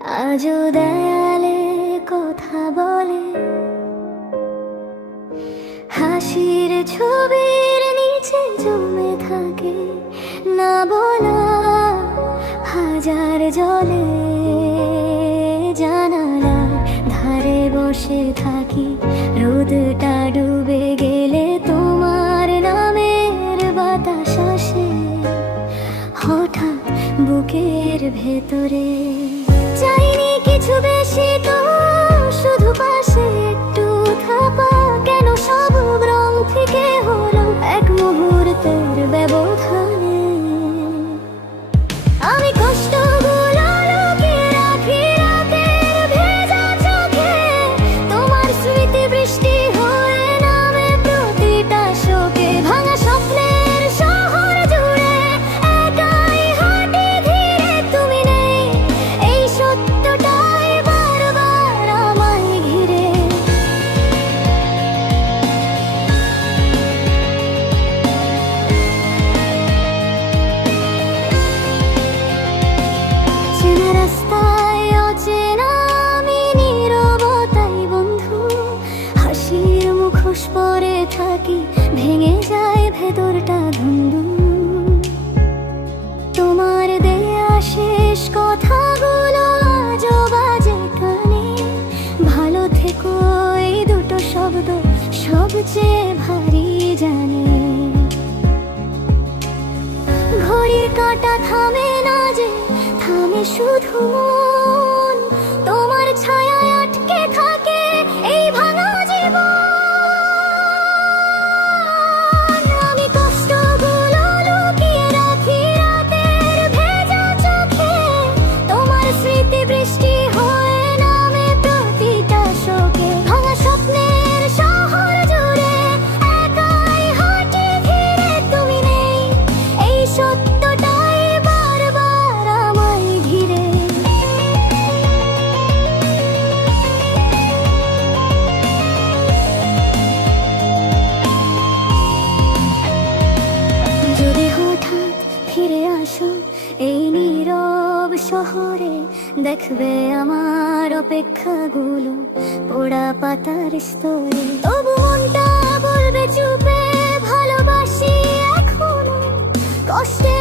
আজও দেয়ালে কথা বলে, হাসির ছবির নিচে জমে থাকে না বলা হাজার জলে। জানালার ধারে বসে থাকি, রোদটা ডুবে গেলে তোমার নামের বাতাস আসে হঠাৎ বুকের ভেতরে। চাইনি কিছু বেশি, তো শুধু পাশে একটু থাপা। কেন সব রং ফিকে হলো এক মুহূর্তের ব্যবধানে? আমি কষ্টগুলো লুকিয়ে রাখি রাতের ভেজা চোখে, তোমার স্মৃতি বৃষ্টি হয়ে নামে প্রতিটা শোকে। ভাঙা স্বপ্নের শহর জুড়ে একাই হাঁটি ধীরে, তুমি নেই এই সত্যটাই বারবার আমায় ঘিরে। চেনা রাস্তায় অচেনা আমি, নীরবতাই বন্ধু। হাসির মুখোশ পরে থাকি, ভেঙে যায় ভেতরটা ধুন্দু। তোমার দেয়া শেষ কথাগুলো আজও বাজে কানে। ভালো থেকো এই দুটো শব্দ সবচেয়ে ভারী জানে। ঘড়ির কাঁটা থামে না যে, থামে শুধু মন। তোমার ছায়ায় আটকে থাকে এই ভাঙা জীবন। আমি কষ্টগুলো লুকিয়ে রাখি রাতের ভেজা চোখে, তোমার স্মৃতি বৃষ্টি হয়ে নামে প্রতিটা শোকে। ভাঙা স্বপ্নের শহর জুড়ে একাই হাঁটি ধীরে, তুমি নেই এই সত্যটাই বারবার আমায় ঘিরে। যদি হঠাৎ ফিরে আসো এই নীরব শহরে, দেখবে আমার অপেক্ষাগুলো পোড়া পাতার স্তরে। তবু মনটা বলবে চুপে ভালোবাসি এখনো, কষ্টে